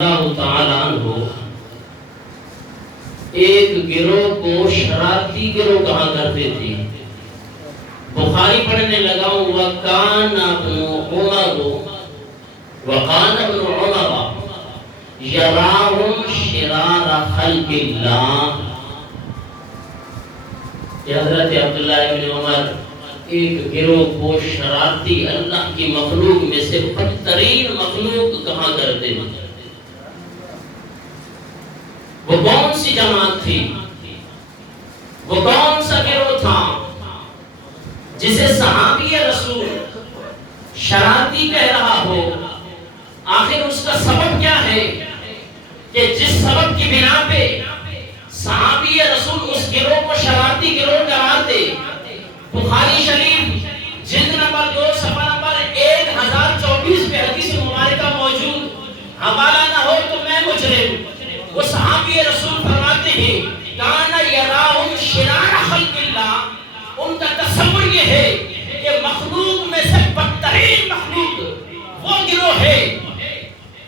اللہ تعالیٰ عنہ ایک گروہ کو شرارتی گروہ کہا کرتے تھے۔ بخاری پڑھنے لگا وَكَانَ ابْنُ عُمَرَ يَرَاهُمْ شِرَارَ خَلْقِ اللَّهِ کہ حضرت عبداللہ ابن عمر ایک گروہ کو شرارتی اللہ کی مخلوق میں سے بدترین مخلوق کہا کرتے تھے۔ وہ کون سی جماعت تھی؟ وہ کون سا گروہ تھا جسے صحابی رسول شرارتی کہہ رہا ہو؟ آخر اس کا سبب کیا ہے کہ جس سبب کی بنا پہ صحابی رسول اس گروہ کو شرارتی گروہ قرار دے؟ بخاری شریف جلد نمبر 2 صفحہ نمبر 1024 پہ حدیث مبارکہ موجود، حوالہ نہ ہو تو میں مجرم۔ وہ صحابی رسول فرماتے ہیں کانا یراہم شرار خلق اللہ، ان کا تصور یہ ہے کہ مخلوق میں سے بدترین مخلوق وہ گروہ ہے۔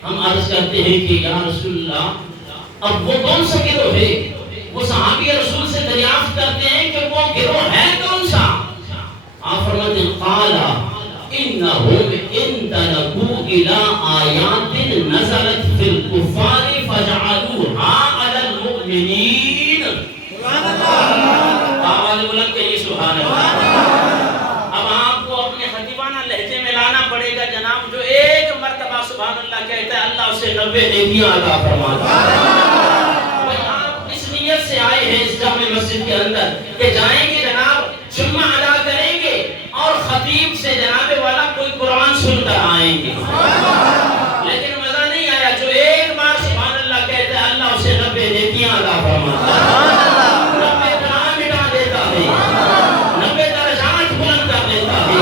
ہم عرض کرتے ہیں کہ یا رسول اللہ اب وہ کون سا گروہ ہے؟ وہ صحابی رسول سے دریافت کرتے ہیں کہ وہ گروہ ہے کون سا؟ آپ فرماتے ہیں قالا انہم انطلقوا الی آیات نزلت فی الکفار فجعلوها علی المؤمنین۔ سبحان اللہ، آواز بلند کہیے سبحان اللہ۔ اب آپ کو اپنے خطیبانہ لہجے میں لانا پڑے گا جناب، جو ایک مرتبہ سبحان اللہ کہتا ہے اللہ اسے 90 نیکیاں عطا فرماتا ہے۔ آپ اس نیت سے آئے ہیں اس جامع مسجد کے اندر کہ جائیں گے جناب جمعہ ادا کریں گے اور خطیب سے جناب والا کوئی قرآن سن کر آئیں گے، لیکن مزہ نہیں آیا۔ جو ایک بار سبحان اللہ کہتا ہے اللہ اسے 90 نیکیاں عطا فرماتا ہے، 90 گناہ مٹا دیتا ہے، 90 درجات بلند کر دیتا ہے۔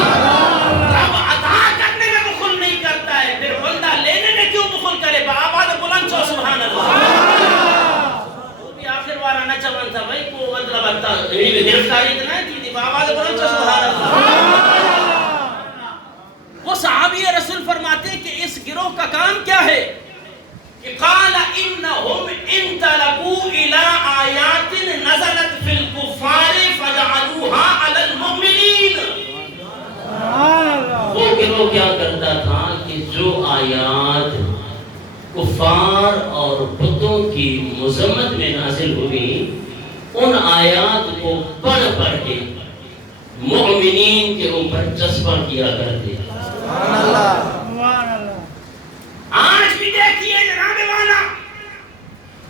رب عطا کرنے میں بخل نہیں کرتا ہے، پھر بندہ لینے میں کیوں بخل کرے؟ آواز بلند چھو سبحان اللہ۔ وہ بھی آخر وارا نہ چون تھا بھائی، کو مطلب اتا گرفتاری اتنا کی تھی، آواز بلند چھو سبحان اللہ۔ وہ صحابی رسول فرماتے ہیں کہ اس گروہ کا کام کیا ہے؟ کہ قال انہم انطلقوا الی آیات نزلت فی الکفار فجعلوها علی المؤمنین۔ وہ گروہ کیا کرتا تھا کہ جو آیات کفار اور بتوں کی مذمت میں نازل ہوئی ان آیات کو پڑھ پڑھ کے مومنین کے اوپر جذبہ کیا کرتے۔ سبحان اللہ۔ آج بھی دیکھیے جناب والا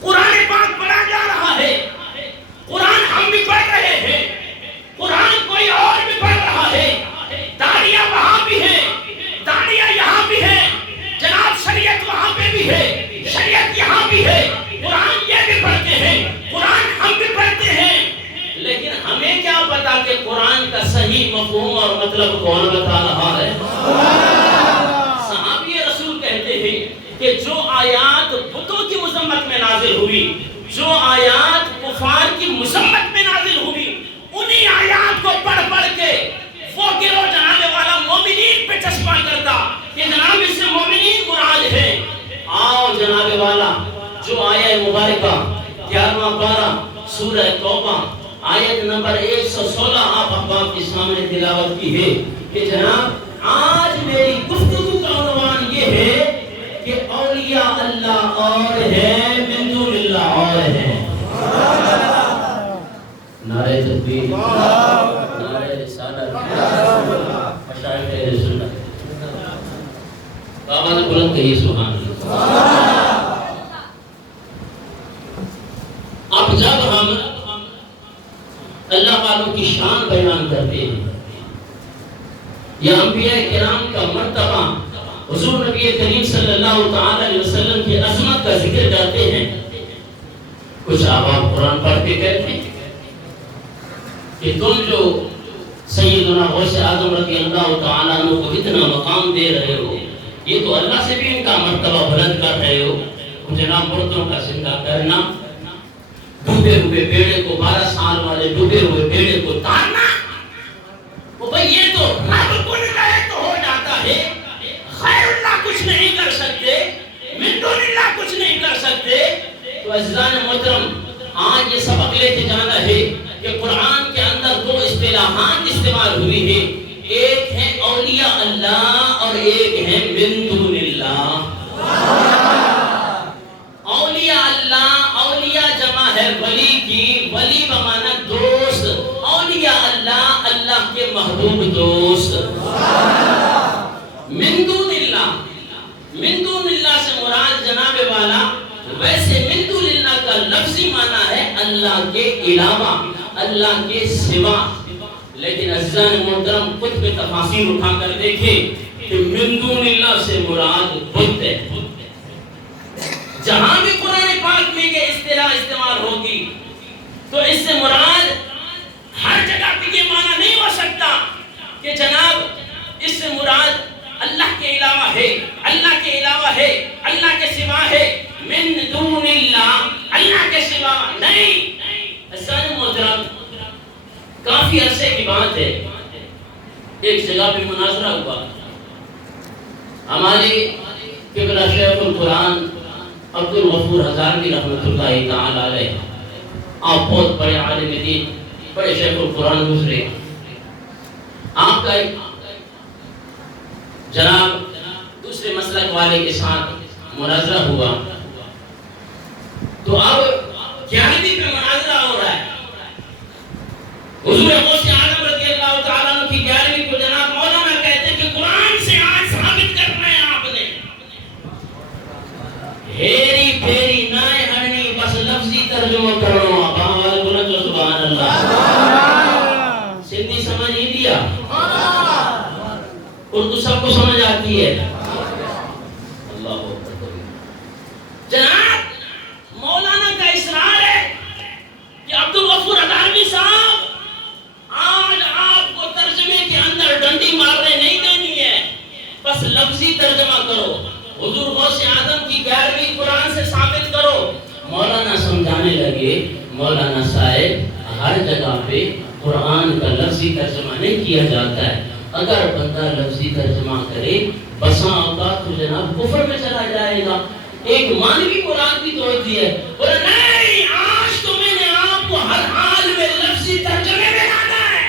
قرآن پاک پڑھا جا رہا ہے، قرآن ہم بھی پڑھ رہے ہیں، قرآن کوئی اور بھی پڑھ رہا ہے، داڑیاں وہاں بھی ہیں، داڑیاں یہاں بھی ہیں، جناب شریعت وہاں پہ بھی ہے، شریعت یہاں بھی ہے، قرآن یہ بھی پڑھتے ہیں، قرآن ہم بھی پڑھتے ہیں، لیکن ہمیں کیا پتا کہ قرآن کا صحیح مفہوم اور مطلب کون بتا رہا ہے؟ صحابی رسول کہتے ہیں کہ جو آیات بتوں کی مذمت میں نازل ہوئی، جو آیات کفار کی مذمت میں نازل ہوئی، انہی آیات کو پڑھ پڑھ کے وہ گروہ جناب والا مومنین پہ چشمہ کرتا کہ جناب اس سے مومنین مراد ہے۔ آؤ جناب والا جو آیہ مبارکہ 11واں پارہ سورہ توبہ آیت نمبر 116 آپ احباب کے سامنے تلاوت کی ہے کہ جناب آج میری گفتگو کا عنوان یہ ہے کہ اولیاء اللہ اور ہیں من دون اللہ اور ہیں۔ نعرہ تکبیر، نعرہ رسالت، مشائخ رسول اللہ، آواز بلند کہیے سبحان اللہ۔ اب جب ہم اللہ والوں کی شان بیان کرتے ہیں یا انبیاء کرام کا مرتبہ، حضور نبی کریم صلی اللہ تعالی علیہ وسلم کی عظمت کا ذکر کرتے ہیں، کچھ آپ قرآن پڑھ کے کہتے ہیں کہ تم جو سیدنا غوث اعظم رضی اللہ تعالیٰ عنہ کو اتنا مقام دے رہے ہو، یہ تو اللہ سے بھی ان کا مرتبہ بلند کر رہے ہو۔ جناب مردوں کا زندہ کرنا، ڈوبے ہوئے بیڑے کو 12 سال والے ڈوبے ہوئے بیڑے کو تارنا، وہ بھئی یہ تو رب کن گئے تو ہو جاتا ہے، خیر اللہ کچھ نہیں کر سکتے، من دون اللہ کچھ تو عزیزان محترم آج یہ سبق لے کے جانا ہے کہ قرآن کے اندر دو اصطلاحات استعمال ہوئی ہیں، ایک ہے اولیاء اللہ اور ایک ہے من دون اللہ۔ اولیاء اللہ، اولیاء جمع ہے ولی کی، ولی بمانا دوست، اولیاء اللہ اللہ کے محبوب دوست۔ من دون اللہ، من دون اللہ سے مراد جناب والا، ویسے من دون اللہ کا لفظی معنی ہے اللہ کے علاوہ، اللہ کے سوا، لیکن عزیزان محترم کچھ بھی تفاسیر اٹھا کر دیکھیں کہ من دون اللہ سے مراد بت ہے۔ جہاں بھی قرآن پاک میں یہ اصطلاح استعمال ہوگی تو اس سے مراد ہر جگہ پہ یہ معنی نہیں ہو سکتا کہ جناب اس سے مراد اللہ کے علاوہ ہے، اللہ کے علاوہ ہے، اللہ کے سوا ہے، من دون اللہ، اللہ کے سوا نہیں۔ عزیزان محترم کافی عرصے کی بات ہے، ایک جگہ پہ مناظرہ ہوا، ہمارے قبلہ شیخ القرآن عبدالغفور ہزاروی رحمۃ اللہ تعالی علیہ، آپ بہت بڑے عالم دین، بڑے شیخ القرآن گزرے، آپ کا جناب دوسرے مسلک والے کے ساتھ مناظرہ ہوا، تو اب 11ویں پہ مناظرہ ہو رہا ہے، حضور غوث اعظم رضی اللہ تعالیٰ عنہ کی 11ویں کو جناب مولانا کہتے ہیں کہ قرآن سے آج ثابت کرنا ہے آپ نے، ہیری پھیری نائے ہڑنی بس لفظی ترجمہ کرو، آواز بلند و سبحان اللہ، سندھی سمجھ نہیں دیا، اردو سب کو سمجھ آتی ہے، اللہ اکبر۔ جناب مولانا کا اصرار ہے کہ عبدالغفور ہزاروی صاحب آج آپ کو ترجمے کے اندر ڈنڈی مارنے نہیں دینی ہے، بس لفظی ترجمہ کرو، حضور غوث اعظم کی 11ویں قرآن سے ثابت کرو۔ مولانا سمجھانے لگے، مولانا صاحب ہر جگہ پہ قرآن کا لفظی ترجمہ نہیں کیا جاتا ہے، اگر بندہ لفظی ترجمہ کرے بسا اوقات تو جناب کفر میں چلا جائے گا، ایک مانوی قرآن کی تو ہوتی ہے، اور نہیں آج تو میں نے آپ کو ہر حال میں لفظی ترجمے میں لانا ہے،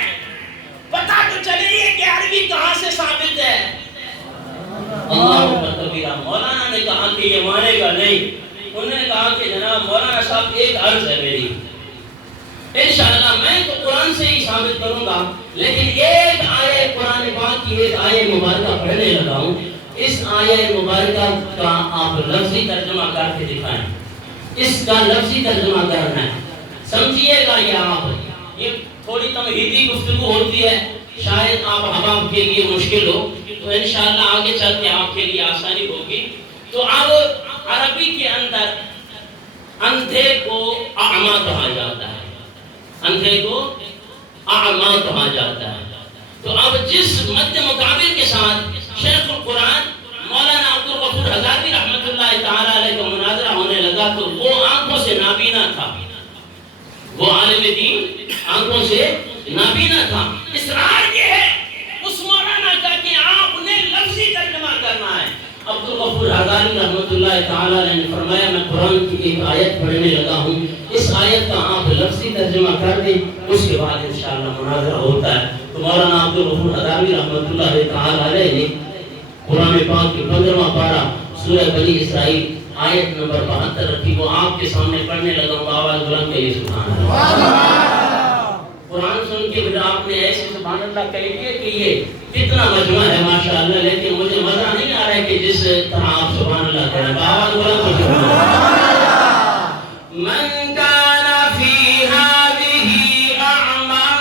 پتہ تو چلے یہ کہ عربی کہاں سے ثابت ہے۔ اللہ اکبر کبیرہ۔ مولانا نے کہا کہ یہ مانے گا نہیں، انہوں نے کہا کہ جناب مولانا صاحب ایک عرض ہے میری، انشاءاللہ میں تو قرآن سے ہی ثابت کروں گا، لیکن ایک آیہ قرآن پاک کی ایک آیہ مبارکہ پڑھنے لگا ہوں، اس آیہ مبارکہ کا آپ لفظی ترجمہ کر کے دکھائیں، اس کا لفظی ترجمہ کرنا ہے، سمجھیے گا یہ آپ، یہ تھوڑی تمہیدی گفتگو ہوتی ہے، شاید آپ حباب کے لیے مشکل ہو، تو انشاءاللہ آگے چل کے آپ کے لیے آسانی ہوگی۔ تو اب عربی کے اندر اندھے کو اعمیٰ کہا جاتا ہے، اندھے کو اعمیٰ کہا جاتا ہے، تو اب جس مد مقابل کے ساتھ شیخ القرآن مولانا عبدالغفور ہزاروی رحمۃ اللہ تعالی علیہ کا مناظرہ ہونے لگا، تو وہ آنکھوں سے نابینا تھا، وہ عالم دین آنکھوں سے نابینا تھا، اصرار یہ ہے اس مولانا کا کہ آپ نے لفظی ترجمہ کرنا ہے۔ عبدالغفور ہزاروی رحمۃ اللہ تعالی علیہ نے فرمایا میں قرآن کی ایک آیت پڑھنے لگا ہوں، اس آیت کا آپ لفظی ترجمہ کر دیں، اس کے بعد انشاءاللہ مناظرہ ہوتا ہے۔ تو مولانا عبدالغفور ہزاروی رحمۃ اللہ تعالی علیہ نے قرآن پاک کی 15واں پارہ سورہ بنی اسرائیل آیت نمبر 72 رکھی، وہ آپ کے سامنے پڑھنے لگا ہوں، آواز بلند کہیے سبحان اللہ۔ قرآن سن کے پھر آپ نے ایسے سبحان اللہ کہہ دیا کہ یہ کتنا مجمع ہے ماشاءاللہ، لیکن مجھے مزہ نہیں آ رہا ہے کہ جس طرح آپ سبحان اللہ کہہ رہے ہیں، آواز بلند کہیے سبحان اللہ۔ من کان فی ہذہ اعمیٰ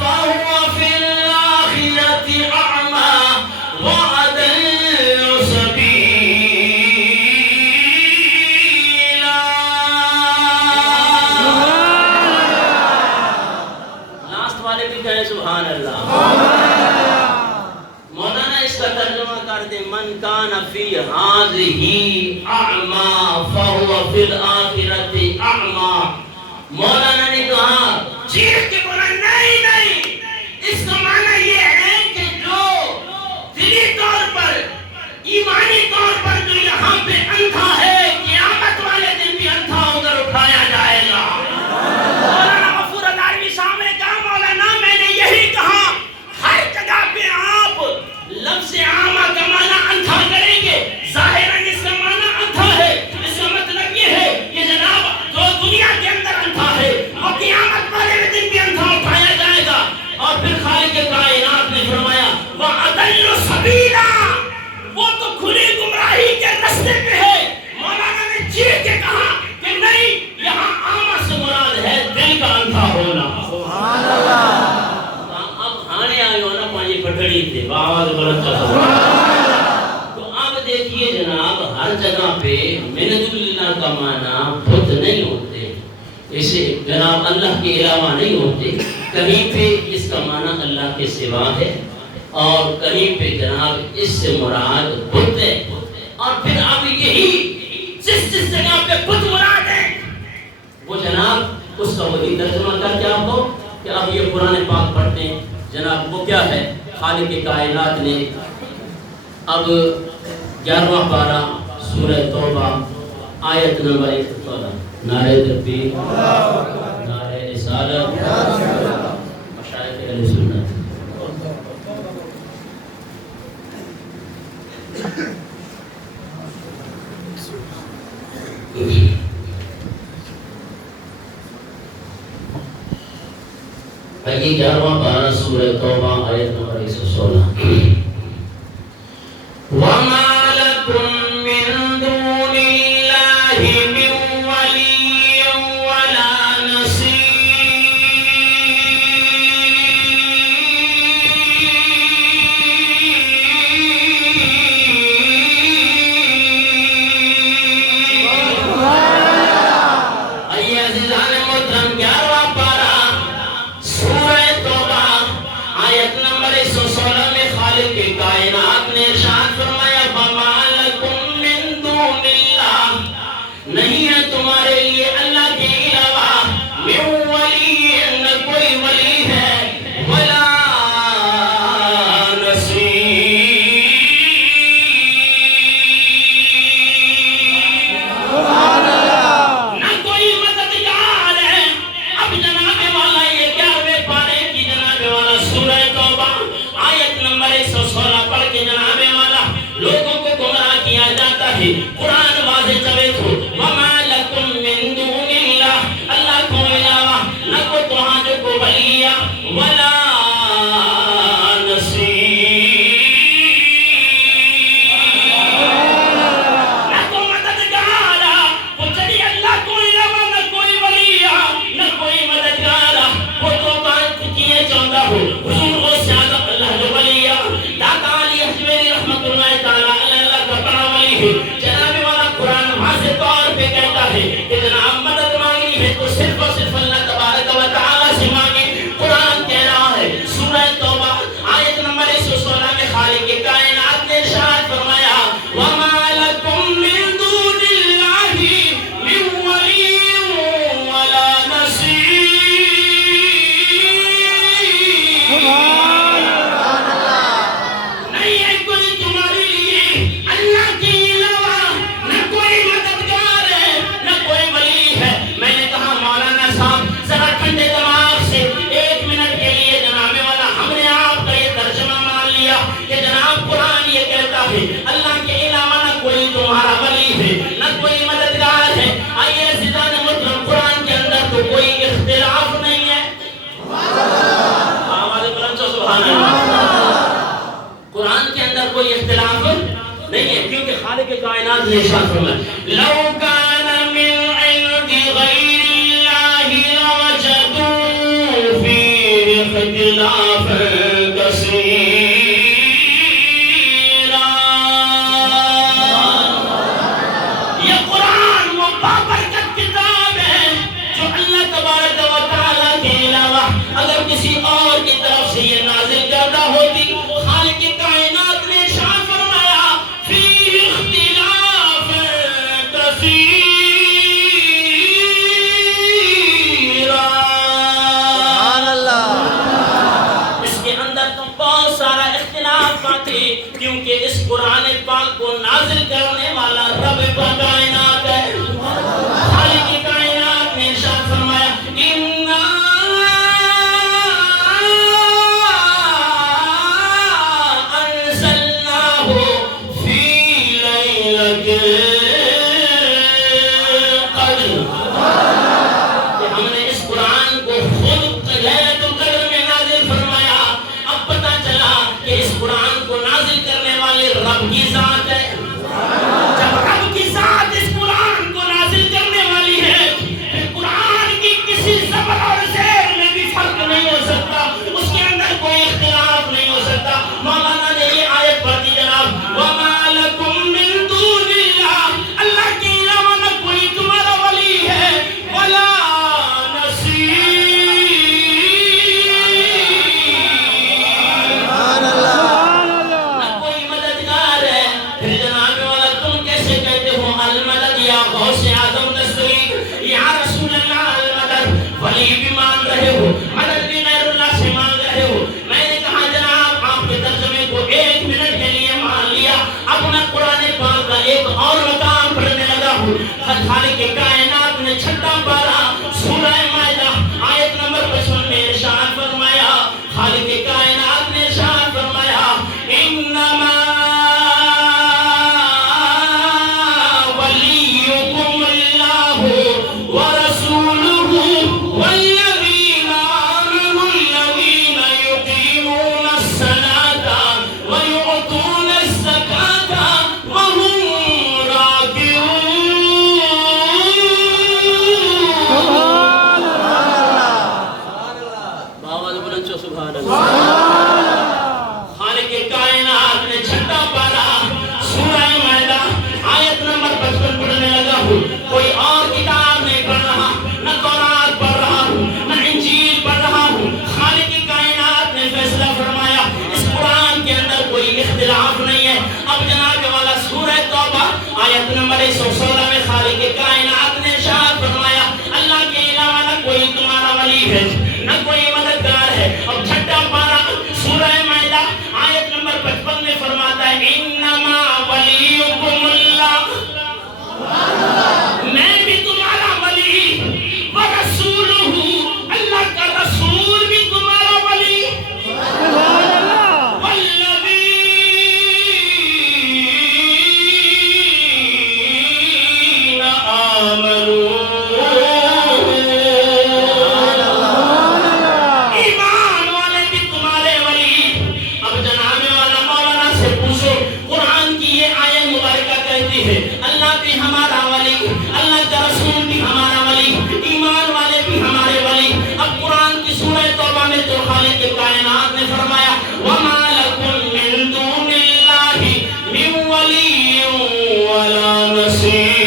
فہو فی الآخرۃ اعمیٰ وأضل سبیلا۔ لاسٹ والے بھی کہیں سبحان اللہ۔ مولانا اس کا ترجمہ کر دیں، من کان فی ہذہ اعمیٰ فہو فی الآخرۃ اعمیٰ۔ مولانا نے کہا چیخ کے بولا نہیں نہیں، اس کا معنی یہ ہے کہ جو دلی نہیں تھے. آواز بلند کر. تو اب دیکھیے جناب ہر جگہ پہ من دون اللہ کا معنی بت نہیں ہوتے, اسے جناب اللہ کے علاوہ نہیں ہوتے. کہیں پہ اس کا معنی اللہ کے سوا ہے اور کہیں پہ جناب اس سے مراد بت ہے. اور پھر اب یہی جس جگہ پہ بت مراد ہے وہ جناب اس کا وہی ترجمہ کر کے آپ کو کہ اب یہ قرآن پاک پڑھتے ہیں جناب وہ کیا ہے, خالق کائنات نے اب 11واں پارہ سورہ توبہ آیت نمبر 14 نعرہ تکبیر, نعرہ رسالت, مشائخ اہل سنت. یہ 11واں پارہ سورہ توبہ آیت نمبر 116. وَمَا لَكُم مِّن دُونِ اللَّهِ مِن وَلِيٍّ وَلَا نہیں ہے تمہارے لیے اللہ کے علاوہ من ولی, نہ کوئی ولی ہے, ولا نصیر, نہ کوئی مددگار ہے. اب جناب والا یہ 11ویں پارے کی جناب والا سورہ توبہ آیت نمبر 116 پڑھ کے جناب والا لوگوں کو گمراہ کیا جاتا ہے. قرآن واضح چوے تھو وَمَا لَكُم مِّن دُونِ اللَّهِ, اللہ کو علاوہ نہ کو تہاں جو کو ولیہ ولا نصیر, نہ کو مددگارہ. وہ چلی اللہ کو علاوہ نہ کوئی ولیہ نہ کوئی مددگارہ. وہ تو بات کیے چاہتا ہو حضور کو سیادہ اللہ جو ولیہ داتا علی حجویری رحمت اللہ تعالیٰ اللہ کا بڑا ولی ہے. جناب والا قرآن واضح طور پہ کہتا ہے کہ جناب مدد مانگنی ہے تو صرف اور صرف اللہ تبارک و تعالیٰ سے مانگے. قرآن کہہ رہا ہے سورہ توبہ آیت نمبر 116 میں خالق کائنات نے ارشاد فرمایا وَمَا لَكُم مِّن دُونِ اللَّهِ مِن وَلِيٍّ وَلَا نَصِيرٍ. نہیں ہے کوئی تمہارے لیے اللہ کے علاوہ نہ کوئی مددگار ہے نہ کوئی ولی ہے. میں نے کہا مولانا صاحب ذرا ٹھنڈے دماغ سے 1 منٹ کے لیے جناب والا ہم نے آپ کا یہ ترجمہ مان لیا کہ جناب قرآن یہ کہتا ہے اللہ کے علاوہ نہ کوئی تمہارا ولی ہے نہ کوئی مددگار ہے. آئیے عزیزان محترم قرآن کے اندر تو کوئی اختلاف نہیں ہے. آواز بلند سے سبحان اللہ. قرآن کے اندر کوئی اختلاف نہیں ہے کیونکہ خالق کائنات نے ارشاد فرمایا لو کان من عند غیر اللہ لوجدوا فیہ اختلافا کثیرا. یہ قرآن وہ بابرکت کتاب ہے جو اللہ تبارک و تعالیٰ کے علاوہ اگر کسی اور کی طرف سے یہ نازل کردہ ہوتی خالق کائنات نے ارشاد فرمایا فیہ اختلافا کثیرا. اس کے اندر تو بہت سارا اختلاف باتیں کیونکہ اس قرآن پاک کو نازل کرنے والا رب کائنات ہے. خالق کائنات نے ارشاد فرمایا اِنَّا أَنزَلْنَاهُ فِي لَيْلَةِ الْقَدْرِ. کہ ہم نے اس قرآن کو خود لیلۃ القدر میں نازل فرمایا. اب پتہ چلا کہ اس قرآن کو نازل کرنے والے رب کی ذات ہے. جب رب کی ذات اس قرآن کو خالق کائنات نے چھٹا پارا سورہ مائدہ آیت نمبر 55 میں ارشاد فرمایا، خالق کائنات نے ارشاد فرمایا انما ولیکم اللہ ورسولہ والذین آمنوا الذین یقیمون الصلاۃ ویؤتون الزکاۃ وهم راکعون۔ باواز بلند چو سبحان اللہ۔ خالق کائنات نے چھٹا پارا سورہ مائدہ آیت نمبر 55 پڑھنے لگا ہوں۔ کوئی اور کتاب نہیں پڑھ رہا، نہ تورات پڑھ رہا ہوں، نہ انجیل پڑھ رہا ہوں۔ خالق کائنات نے فیصلہ فرمایا اس قرآن کے اندر کوئی اختلاف نہیں ہے۔ اب جناب والا سورہ توبہ آیت نمبر 116 میں خالق کائنات نے ارشاد فرمایا اللہ کے علاوہ نہ کوئی تمہارا ولی ہے، نہ کوئی مددگار ہے۔ اب چھٹا پارا سورہ مائدہ آیت نمبر 55 میں فرماتا ہے انما ولیکم اللہ، میں بھی تمہارا ولی، ورسولہ، اللہ کا رسول بھی تمہارا ولی، والذین آمنوا، ایمان والے بھی تمہارے ولی۔ اب جناب والا مولانا سے پوچھو، قرآن کی یہ آیت مبارکہ کہتی ہے اللہ بھی ہمارا ولی، اللہ کا رسول بھی ہمارا ولی، ایمان والے بھی ہمارے ولی۔ اب قرآن کی سورہ توبہ میں تو خالق کائنات نے فرمایا وَمَا لَكُم مِّن دُونِ اللَّهِ مِن وَلِيٍّ وَلَا نَصِيرٍ۔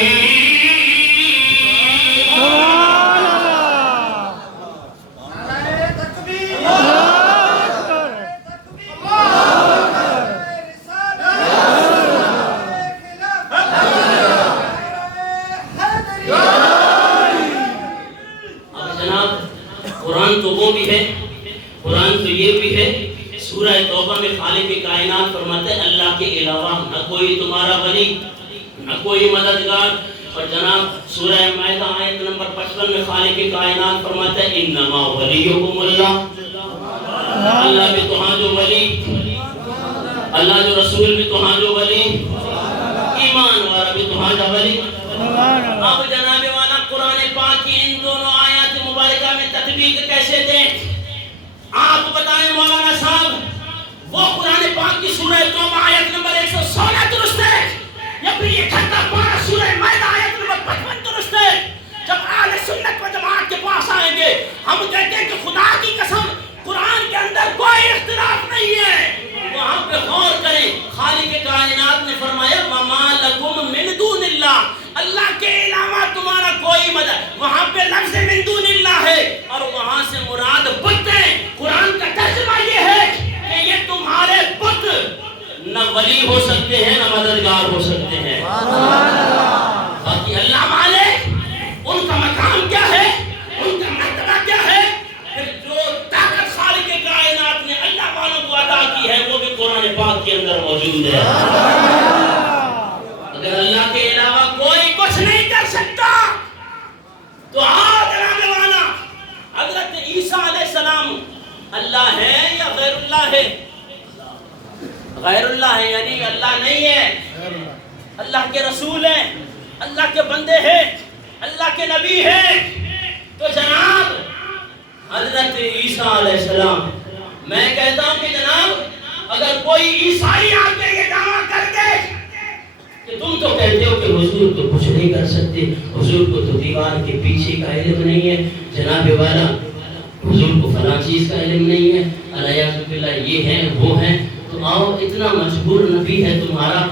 اب جناب قرآن تو وہ بھی ہے، قرآن تو یہ بھی ہے، سورہ توبہ میں خالق کائنات فرماتے ہیں اللہ کے علاوہ نہ کوئی تمہارا ولی، نہ کوئی مددگار۔ اور جناب سورہ مائدہ آیت نمبر 55 میں خالق کائنات فرماتے ہیں انما ولیکم اللہ، اللہ بھی تو ہاں جو ولی، اللہ جو رسول بھی تو ہاں جو ولی، ایمان والا بھی تو ہاں جو ولی۔ اب جناب والا قرآن پاک کی ان دونوں آیات مبارکہ میں تطبیق کیسے دیں؟ آپ بتائیں مولانا صاحب، وہ قرآن پاک کی سورہ توبہ آیت نمبر 116 درست ہے یا پھر یہ چھٹا پارا سورہ مائدہ آیت نمبر 55 درست ہے؟ جب اہل سنت و جماعت کے پاس آئیں گے ہم کہتے ہیں کہ خدا کی قسم قرآن کے اندر کوئی اختلاف نہیں ہے، وہاں پہ غور کریں۔ خالق کائنات نے فرمایا وَمَا لَكُم مِّن دُونِ اللَّهِ، اللہ کے علاوہ تمہارا کوئی مدد، وہاں پہ لفظ من دون اللہ ہے اور وہاں سے مراد بت ہے۔ قرآن کا ترجمہ یہ ہے کہ یہ تمہارے بت نہ ولی ہو سکتے ہیں نہ مددگار ہو سکتے ہیں، باقی اللہ والے ان کا مقام کیا ہے، ان کا مرتبہ کیا ہے، پھر جو طاقت خالق کائنات نے اللہ والوں کو عطا کی ہے وہ بھی قرآن پاک کے اندر موجود ہے۔ اگر اللہ کے علاوہ کوئی کچھ نہیں کر سکتا تو جناب والا حضرت عیسیٰ علیہ السلام اللہ ہے یا غیر اللہ ہے؟ غیر اللہ ہے، یعنی اللہ نہیں ہے، اللہ کے رسول ہیں، اللہ کے بندے ہیں، اللہ کے نبی ہیں۔ تو جناب حضرت عیسیٰ علیہ السلام، میں کہتا ہوں کہ جناب اگر کوئی عیسائی آ کے یہ دعویٰ کر دے کہ تم تو کہتے ہو کہ حضور تو کچھ نہیں کر سکتے، حضور کو تو دیوار کے پیچھے کا علم نہیں ہے، جناب والا حضور کو فلاں چیز کا علم نہیں ہے، الیاذ باللہ یہ ہیں وہ ہیں، تو آؤ اتنا مجبور نبی ہے تمہارا،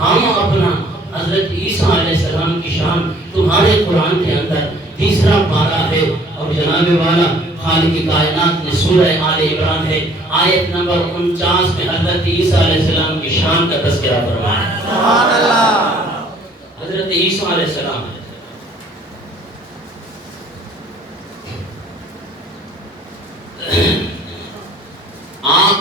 ہم اپنا حضرت عیسیٰ علیہ السلام کی شان تمہارے قرآن کے اندر تیسرا پارہ ہے، اور جناب والا خالق کائنات نے سورہ آل عمران ہے آیت نمبر 49 میں حضرت عیسیٰ علیہ السلام کی شان کا تذکرہ فرمایا۔ سبحان اللہ، حضرت عیسیٰ علیہ السلام آپ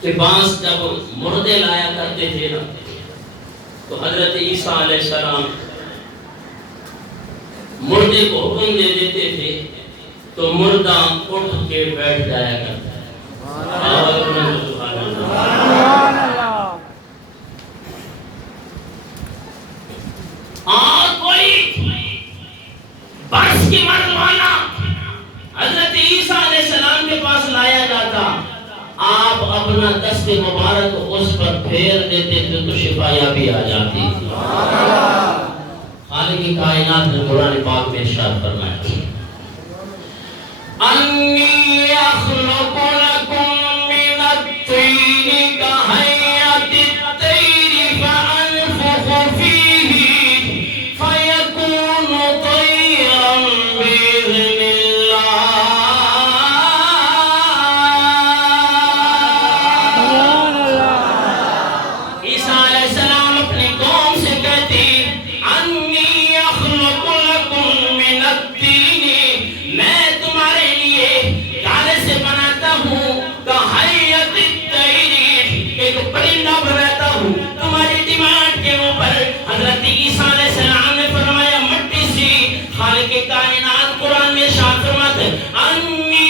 کے پاس جب مردے لایا کرتے تھے نا تو حضرت عیسیٰ علیہ السلام مردے کو حکم دے دیتے تھے تو مردہ اٹھ کے بیٹھ جایا کرتا ہے. اور کوئی برس کی مروانا حضرت عیسیٰ علیہ السلام کے پاس لایا جاتا, آپ اپنا دست مبارک اس پر پھیر دیتے تھے تو شفا یابی آ جاتی تھی. خالق کائنات نے قرآن پاک میں ارشاد فرمایا انی اخلق لکم من الطین کہیئۃ الطیر فانفخ فیہ فیکون طیرا بإذن اللہ. عیسیٰ علیہ السلام اپنی قوم سے کہتے انی اخلق لکم من الطین, میں تمہارے لیے کالے سے بناتا ہوں کہیئۃ الطیر, ایک پرندہ بناتا ہوں تمہاری ڈیمانڈ کے اوپر. حضرت عیسیٰ علیہ السلام نے فرمایا مٹی سے. خالق کائنات قرآن میں ارشاد فرماتے انی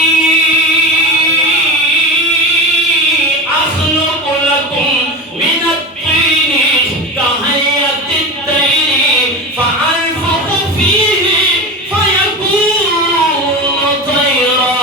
اخلق لکم من الطین کہیئۃ الطیر فانفخ فیہ فیکون طیرا.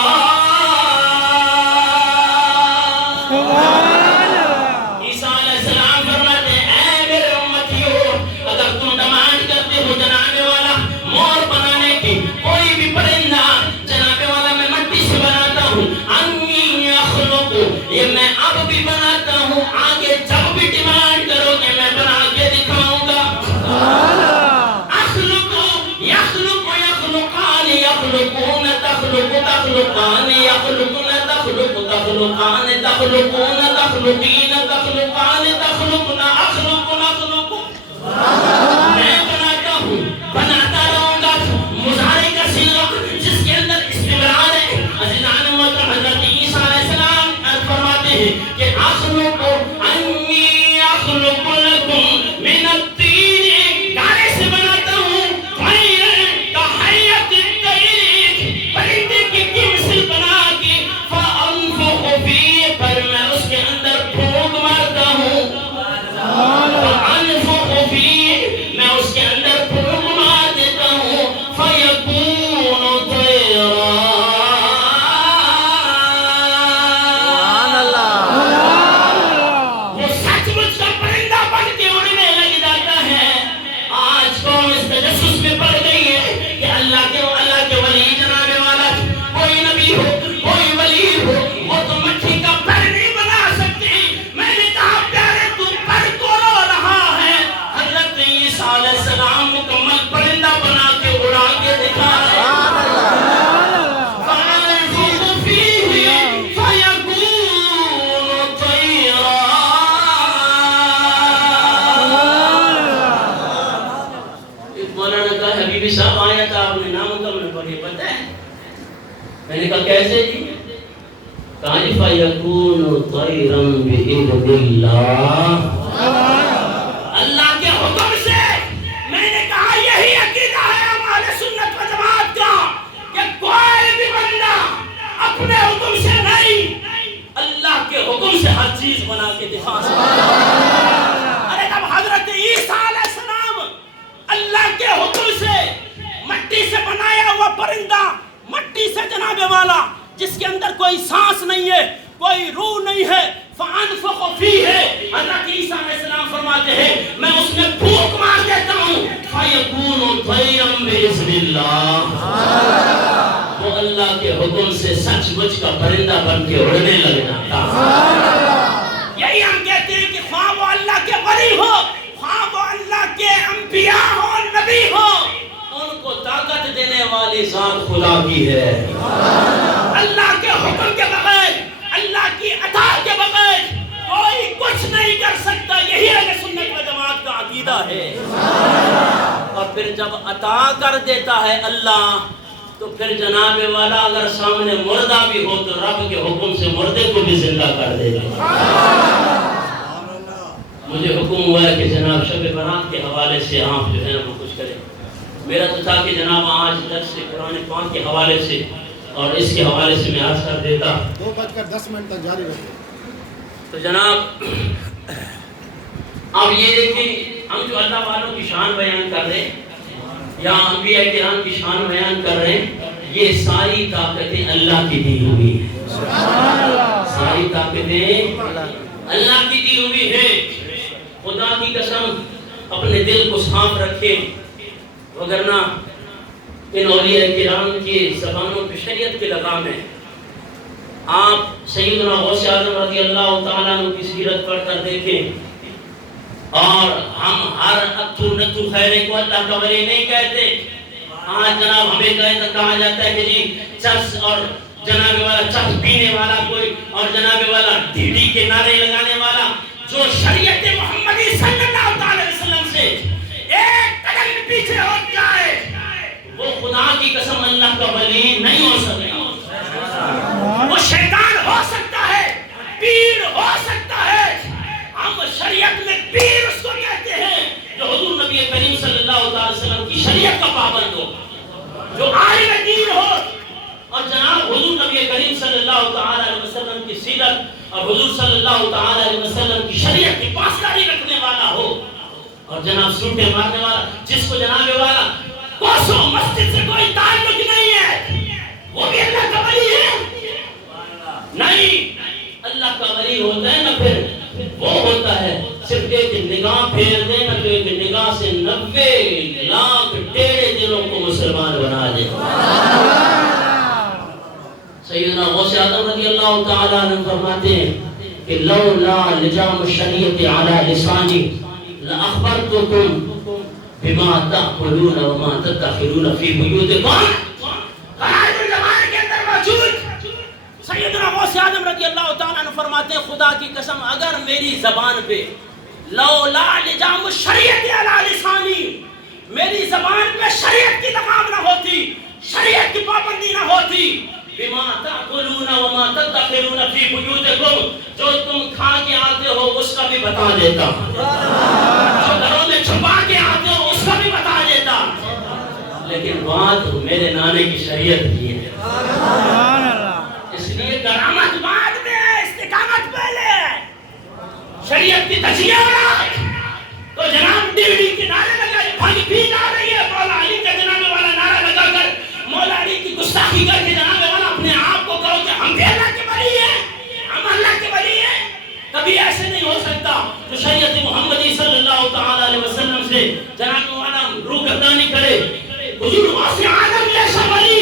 عیسیٰ علیہ السلام فرماتے ہیں اے میرے امتیوں, اگر تم ڈیمانڈ کرتے ہو جناب والا مور بنانے کی, کوئی بھی پرندہ جناب والا میں مٹی سے بناتا ہوں. انی اخلق, یہ میں اب بھی بناتا ہوں, آگے جب بھی ڈیمانڈ کرو کہ میں بنا کے دکھاؤں گا. اخلق یخلق یخلقان یخلقون تخلق تخلقان یخلقون تخلق تخلقان تخلقون تخلقین تخلقان تخلقن اخلق نخلق. میں بناتا ہوں, بناتا رہوں گا. مضارع کا صیغہ جس کے اندر استمرار ہے. عزیزان محترم, حضرت عیسیٰ علیہ السلام فرماتے ہیں کہ اخلق انی اخلق لکم من الطین, کالے سے بناتا ہوں کہیئۃ الطیر, پرندے کی مثل بنا کے فانفخ فیہ, پر میں اس کے اندر پھونک مارتا ہوں. فانفخ فیہ, میں اس کے اندر پھونک مار دیتا ہوں. فیکون طیرا. وہ سچ مچ کا پرندہ بن کے اڑنے لگ جاتا ہے. آج قوم اس تجسس میں پڑ گئی ہے کہ اللہ کے ولی جناب والا کوئی نبی ہو کوئی ولی ہو وہ تو مٹی کا پر نہیں بنا سکتے. میں نے کہا پیارے تو پر کو رو رہا ہے. حضرت عیسیٰ علیہ السلام مکمل پرندہ بنا کے اڑا کے دکھا رہے ہیں. فانفخ فیہ فیکون طیرا. ایک مولانا کہا حبیبی صاحب آیت آپ نے نامکمل پڑھی, پتہ ہے؟ میں نے کہا کیسے جی؟ کہا جی فیکون طیرا بإذن اللہ, اللہ کے حکم سے. میں نے کہا یہی عقیدہ ہے ہمارے سنت و جماعت کا کہ کوئی بھی بندہ اپنے حکم سے نہیں, اللہ کے حکم سے ہر چیز بنا کے دکھا سکتا ہے. ارے جب حضرت عیسیٰ علیہ السلام اللہ کے حکم سے مٹی سے بنایا ہوا پرندہ, مٹی سے جناب والا جس کے اندر کوئی سانس نہیں ہے, کوئی روح نہیں ہے, فانفخ فیہ, حضرت عیسیٰ علیہ السلام فرماتے ہیں میں اس میں پھونک مار دیتا ہوں. فیکون طیرا بإذن اللہ. وہ اللہ کے حکم سے سچ مچ کا پرندہ بن کے اڑنے لگ جاتا. یہی ہم کہتے ہیں کہ خواہ وہ اللہ کے ولی ہو, خواہ وہ اللہ کے انبیاء ہو, نبی ہو, ان کو طاقت دینے والی ذات خدا کی ہے. اللہ کے حکم کے بغیر, اللہ کی عطا کے بغیر کوئی کچھ نہیں کر سکتا. یہی اہل سنت و جماعت کا عقیدہ ہے. اور پھر جب عطا کر دیتا ہے اللہ, تو پھر جناب والا اگر سامنے مردہ بھی ہو تو رب کے حکم سے مردے کو بھی زندہ کر دے گا. مجھے حکم ہوا ہے کہ جناب شب برات کے حوالے سے آپ جو ہے نا وہ کچھ کریں. میرا تو تھا کہ جناب آج درس سے قرآن پاک کے حوالے سے اور اس کے حوالے سے میں عرض کر دیتا. 2:10 تک جاری رکھیں. تو جناب اب یہ دیکھیں ہم جو اللہ والوں کی شان بیان کر رہے ہیں یا انبیاء کرام کی شان بیان کر رہے ہیں, یہ ساری طاقتیں اللہ کی دی ہوئی ہیں. ساری طاقتیں اللہ کی دی ہوئی ہیں. خدا کی قسم اپنے دل کو صاف رکھیں, وگرنہ ان اولیاء کرام کی زبانوں پہ شریعت کے لگام ہے. آپ سیدنا غوث اعظم رضی اللہ تعالیٰ عنہ کی سیرت پڑھ کر دیکھیں, اور ہم ہر اتھو نتھو خیرے کو اللہ کا ولی نہیں کہتے. آج جناب ہمیں کہا جاتا ہے کہ جی چرس اور جناب والا چرس پینے والا کوئی اور جناب والا ڈھیڈی کے نعرے لگانے والا جو شریعت محمدی صلی اللہ علیہ وسلم سے ایک قدم پیچھے ہو جائے وہ خدا کی قسم اللہ کا ولی نہیں ہو سکتا. وہ شیطان ہو سکتا ہے, پیر ہو سکتا ہے. ہم شریعت میں پیر اس کو کہتے ہیں جو حضور نبی کریم صلی اللہ علیہ وسلم کی شریعت کا پابند ہو, جو عالم دین ہو اور جناب حضور نبی کریم صلی اللہ علیہ وسلم کی سیرت اور حضور صلی اللہ علیہ وسلم کی شریعت کی پاسداری رکھنے والا ہو, اور جناب سوٹے مارنے والا جس کو جناب والا کوسوں مسجد سے کوئی تعلق نہیں ہے وہ بھی اللہ کا ولی ہے. نہیں, اللہ کا ولی ہوتا ہے نا پھر وہ ہوتا ہے صرف ایک نگاہ پھیر دے نا تو ایک نگاہ سے 90 لاکھ ٹیڑے دلوں کو مسلمان بنا دے. سیدنا غوث اعظم رضی اللہ تعالیٰ عنہ فرماتے ہیں کہ لولا لجام الشریعت علی لسانی لاخبرتکم بما تأکلون وما تدخرون فی بیوتکم. قرآن الزمان کے اندر موجود سیدنا غوث اعظم رضی اللہ تعالیٰ عنہ فرماتے ہیں خدا کی قسم اگر میری زبان پہ لولا لجام الشریعت علی لسانی, میری زبان پہ شریعت کی لگام نہ ہوتی, شریعت کی پابندی نہ ہوتی, بما تأکلون وما تدخرون فی بیوتکم, جو تم کھا کے آتے ہو اس کا بھی بتا دیتا, جو گھروں میں چھپا کے آتے ہو اس کا بھی بتا دیتا. لیکن بات میرے نانے کی شریعت کی ہے, اس لیے کرامت بعد میں ہے, استقامت پہلے ہے. شریعت کی تجزیہ ہو رہا ہے تو جناب ڈیوڈی کے نعرے لگائے بھائی بھی آ رہی ہے, مولا علی کا جناب والا نعرہ لگا کر مولا علی کی گستاخی کر کے جناب والا اپنے آپ کو کہو کہ ہم بھی اللہ کے ولی ہیں, ہم اللہ کے ولی ہیں. کبھی ایسے نہیں ہو سکتا. تو شریعت محمدی صلی اللہ تعالی علیہ وسلم سے جناب والا روگردانی کرے. حضور غوث اعظم جیسا ولی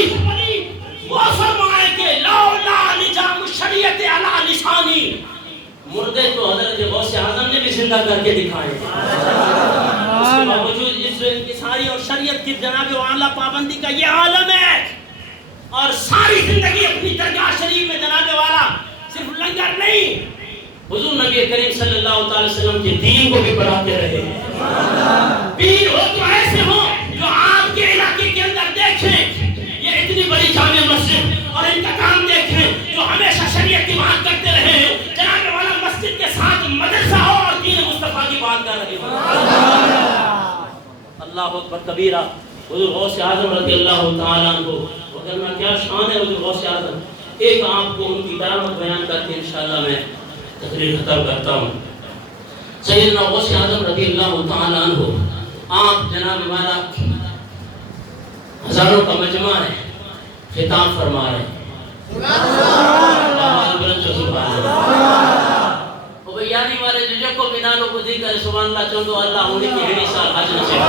وہ فرمائے کہ لولا لجام الشریعت علی لسانی, مردے تو حضرت غوث اعظم نے بھی زندہ کر کے دکھائے. اس کے باوجود اس انکساری اور شریعت کی جناب والا پابندی کا یہ عالم ہے, اور ساری زندگی اپنی درگاہ شریف میں جناب والا صرف لنگر نہیں حضور نبی کریم صلی اللہ علیہ وسلم کے دین کو بھی بڑھاتے رہے. پیر ہو تو ایسے ہو جو آپ کے علاقے کے اندر دیکھیں یہ اتنی بڑی جامع مسجد اور ان کا کام دیکھیں جو ہمیشہ شریعت کی بات کرتے رہے ہیں, جناب والا مسجد کے ساتھ مدرسہ ہو اور دین مصطفیٰ کی بات کر رہے ہو. اللہ اکبر کبیرہ. حضور غوث اعظم رضی اللہ تعالیٰ عنہ وگرنہ کیا شان ہے حضور غوث اعظم. ایک آپ کو ان کی کرامت بیان کر کے انشاءاللہ میں تقریر ختم کرتا ہوں. سیدنا غوث اعظم رضی اللہ تعالیٰ عنہ آپ جناب والا ہزاروں کا مجمع ہے, خطاب فرما رہے ہیں. یعنی والے جو کو بنانو کو دی کر سبحان اللہ چندو اللہ ہونے کی ہڑی سال حج نصیب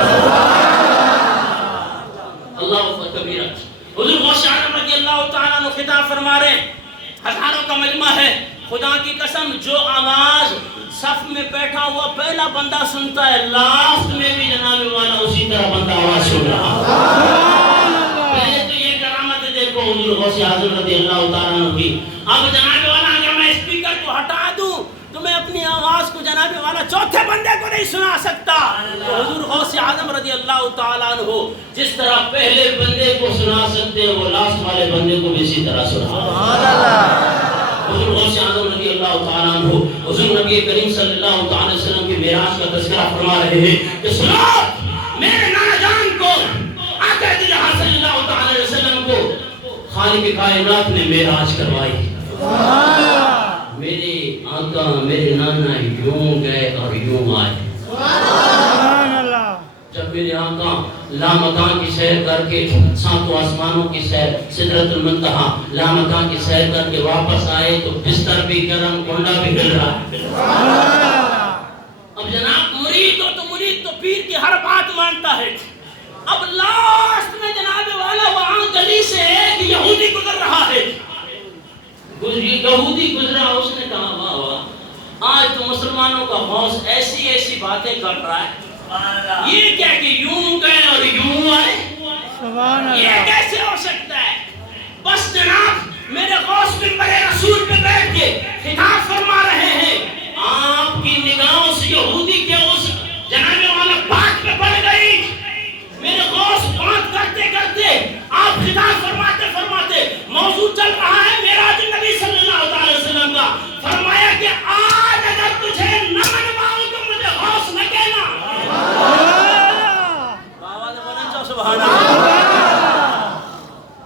اللہ اکبر کبیرہ. حضور غوث اعظم رضی اللہ تعالیٰ عنہ خطاب فرما رہے ہیں, ہزاروں کا مجمع ہے, خدا کی قسم جو آواز صف میں بیٹھا ہوا پہلا بندہ سنتا ہے لاسٹ میں بھی جناب والا اسی طرح بندہ آواز سن رہا. پہلے تو یہ کرامت دیکھو حضور غوث اعظم رضی اللہ تعالیٰ عنہ کی. اب جناب والا اگر میں اسپیکر کو ہٹا دوں تو میں اپنی آواز کو جناب والا چوتھے بندے کو نہیں سنا سکتا. تو حضور غوث اعظم رضی اللہ تعالیٰ عنہ جس طرح پہلے بندے کو سنا سکتے ہیں وہ لاسٹ والے بندے کو بھی اسی طرح سنا. حضور غوث اعظم رضی اللہ تعالیٰ عنہ حضور نبی کریم صلی اللہ علیہ وسلم کی معراج عطا فرما رہے ہیں کہ سنو میرے نانا جان کو آقا جہاں صلی اللہ تعالی علیہ وسلم کو خالق کائنات نے معراج کروائی. میرے آقا میرے نانا یوں گئے اور یوں آئے. جب میرے آقا لامکان کی سیر کر کے ساتوں آسمانوں کی سیر سدرۃ المنتہا لامکان کی سیر کر کے واپس آئے تو بستر بھی گرم کنڈا بھی ہل رہا ہے. اب جناب مرید تو مرید تو پیر کی ہر بات مانتا ہے. اب لاسٹ میں جناب والا وہاں گلی سے ایک یہودی گزر رہا ہے. یہودی گزرا اس نے کہا واہ واہ آج تو مسلمانوں کا غوث ایسی ایسی باتیں کر رہا ہے. یہ کیا کہ یوں گئے اور یوں آئے, یہ کیسے ہو سکتا ہے؟ بس جناب میرے غوث منبر رسول پہ بیٹھ کے خطاب فرما رہے ہیں. آپ کی نگاہوں سے یہودی کے اس جناب والا بات پہ پڑ گئی. میرے غوث بات کرتے کرتے آپ خطاب فرماتے فرماتے موضوع چل رہا ہے معراج نبی صلی اللہ علیہ وسلم کا. فرمایا کہ آج اگر تجھے نہ منواؤں تو مجھے غوث نہ کہنا.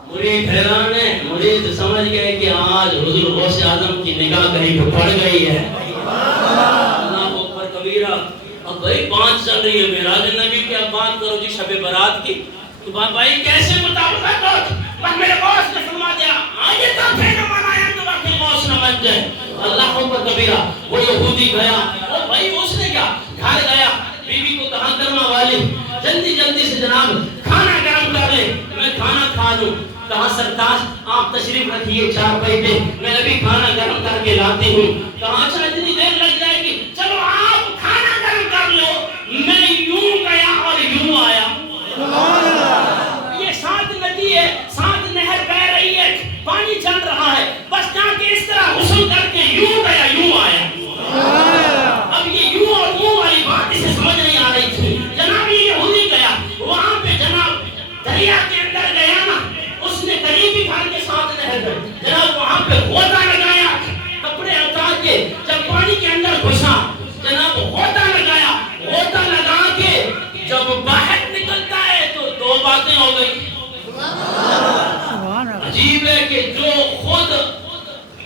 مرید حیران ہے. مرید سمجھ گئے کہ آج حضور غوث اعظم کی نگاہ کہیں پہ پڑ گئی ہے. اللہ اکبر کبیرہ. اب بھائی 5 چل رہی ہے معراج نبی کی, اب بات کرو جی شب برات کی. تو بھائی کیسے مطابقت ہو؟ بس میرے غوث نے فرما دیا آج تو پھر نہ منایا تو باقی غوث نہ بن جائے. اللہ اکبر کبیرہ. وہ یہودی گیا اور بھائی اس نے کیا گھر گیا بیوی کو کہا کرما والی جلدی جلدی سے جناب کھانا گرم کر لے میں کھانا کھا لوں. کہا سرتاج آپ تشریف رکھیے چارپائی پہ میں ابھی کھانا گرم کر کے لاتی ہوں. کہا اچھا اتنی دیر لگ جائے گی, چلو آپ کھانا گرم کر لو میں یوں گیا اور یوں آیا. یہ ساتھ ندی ہے ساتھ نہر بہ رہی ہے پانی چل رہا ہے بس جا کے اس طرح غسل کر کے یوں گیا یوں آیا. اب یہ یوں اور یوں والی بات اسے سمجھ نہیں آ رہی تھی. جناب یہ یہودی گیا وہاں پہ جناب دریا کے اندر گیا نا اس نے قریبی گھر کے ساتھ نہر گئے جناب وہاں پہ غوطہ لگایا کپڑے اتار کے جب پانی کے اندر گھسا جناب غوطہ لگایا غوطہ لگا کے جب باہر نکلتا ہے تو 2 باتیں ہو گئی. عجیب ہے کہ جو خود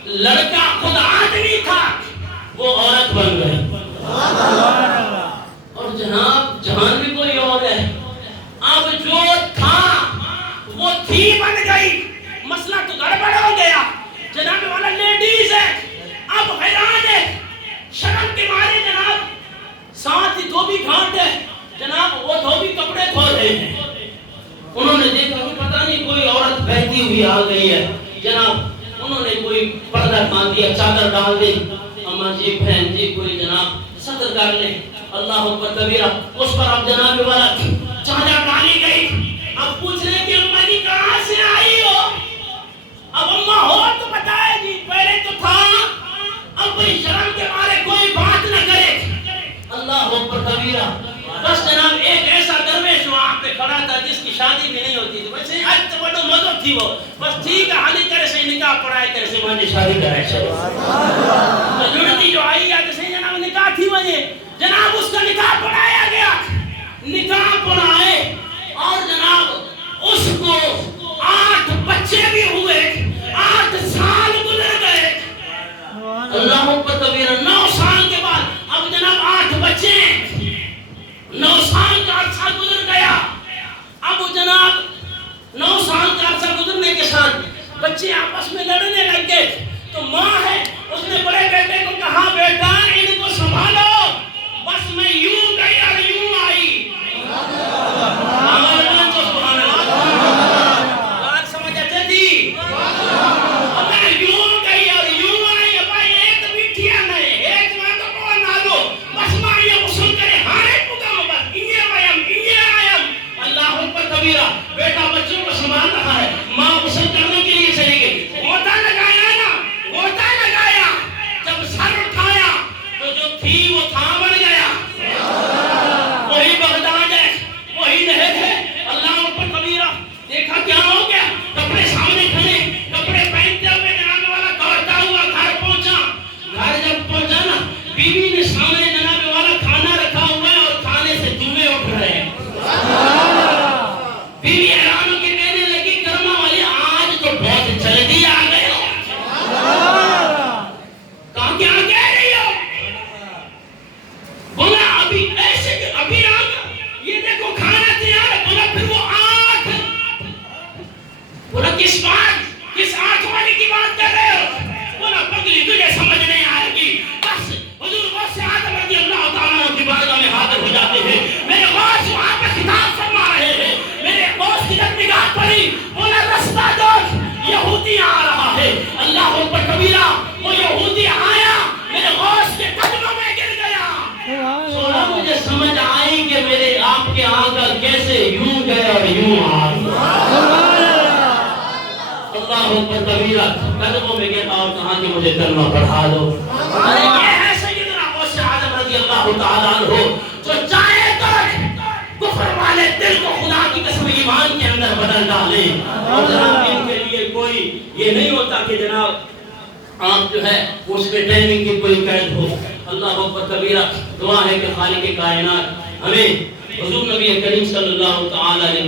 لڑکا خود آدمی تھا وہ عورت بن گئی اور جناب جہان بھی کوئی اور ہے. اب جو تھا وہ تھی بن گئی. مسئلہ تو گڑبڑ ہو گیا. جناب والا لیڈیز ہے اب حیران ہے شرم کے مارے جناب ساتھ ہی دھوبی گھاٹ ہے جناب وہ دھوبی کپڑے دھو رہے ہیں. انہوں نے دیکھا کہ پتہ نہیں کوئی عورت بہتی ہوئی آ گئی ہے جناب. انہوں نے کوئی پردہ باندھ دیا چادر ڈال دی. اما جی بہن جی کوئی جناب صدر کر لیں. اللہ اکبر کبیرہ. اس پر اب جناب والا چادر ڈالی گئی. اب پوچھ رہے کہ اماں جی کہاں سے آئی ہو؟ اب اماں ہو تو بتائے جی پہلے تو تھا. اب کوئی شرم کے مارے کوئی بات نہ کرے. اللہ اکبر کبیرہ. بس جناب ایک ایسا درویش وہاں پہ کھڑا تھا جس کی شادی بھی نہیں ہوتی تھی. ویسے آج تو بڑا مزہ تھی وہ. بس ٹھیک ہے حالی کرے سے نکاح پڑھائے کرے سے مانے شادی کرائے سے جڑتی جو آئی ہے جیسے جناب نکاح تھی وجہ جناب اس کا نکاح پڑھایا گیا. نکاح پڑھائے اور جناب اس کو 8 بچے بھی ہوئے. 8 سال گزر گئے. اللہ اکبر کبیرہ. 9 سال کے بعد اب جناب 8 بچے 9 سال کا عرصہ گزر گیا. اب جناب 9 سال کا عرصہ گزرنے کے ساتھ بچے آپس میں لڑنے لگ گئے. تو ماں ہے اس نے بڑے بیٹے کو کہا بیٹا ان کو سنبھالو بس میں یوں گئی اور یوں آئی. بات سمجھ اور یوں اللہ اکبر کبیرہ قدموں میں گیا اور کہا کہ مجھے کلمہ پڑھا دو. یہ ہے سیدنا غوث اعظم رضی اللہ تعالیٰ عنہ جو چاہے تک کفر والے دل کو خدا کی قسم ایمان کے اندر بدل ڈالیں. اور جناب ان کے لیے کوئی یہ نہیں ہوتا کہ جناب آپ جو ہے اس پہ ٹریننگ کی کوئی قید ہو. اللہ اکبر کبیرہ. دعا ہے کہ خالق کائنات ہمیں حضور نبی کریم صلی اللہ تعالی